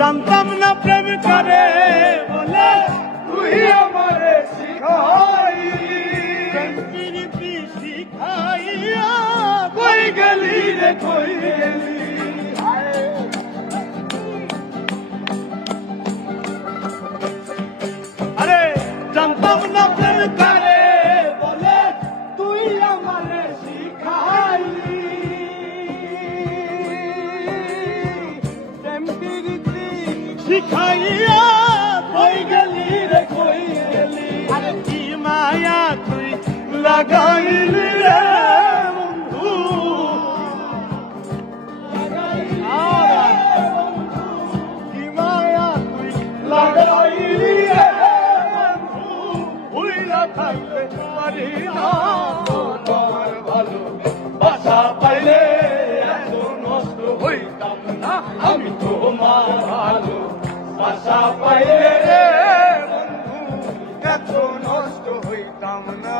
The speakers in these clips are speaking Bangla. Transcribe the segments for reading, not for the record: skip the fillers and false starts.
জানতাম না প্রেম করে বলে তুই আমারে শিখাইলি প্রীতি শিখাইয়া কই গেলি রে কই গেলি আরে জানতাম না প্রেম করে বলে তুই আমারে শিখাইলি শিখাইয়া কই গেলি রে কই গেলি আরে কি মায়া তুই লাগাইলি রে বন্ধু কি মায়া তুই লাগাইলি রে বন্ধু ভুইলা থাকতে পারি না তোমার ভালো বাসা পাইলে এত নষ্ট হইতাম না আমি তোমার ভালো বাসা পাইলে রে বন্ধু এত নষ্ট হইতাম না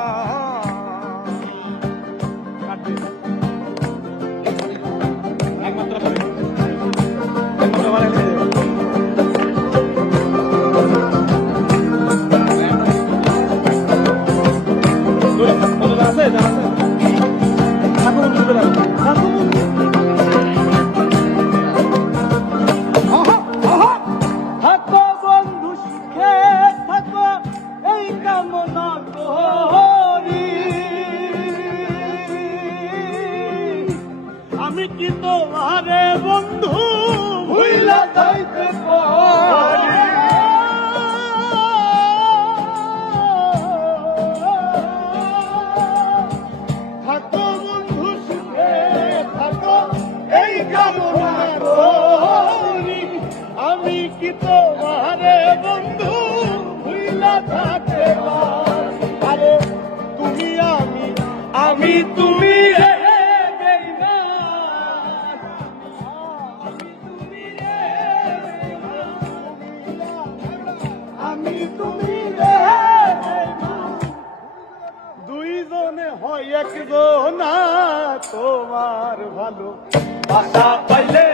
আমি কি তোমারে বন্ধু ভুইলা যাইতে পারি থাকো বন্ধু সুখে থাকো এই কামনা করি আমি কি তোমারে বন্ধু ভুইলা থাকতে পারি আরে তুমি আমি তুমি দুইজনে হয় একজন তোমার ভালো বাসা পাইলে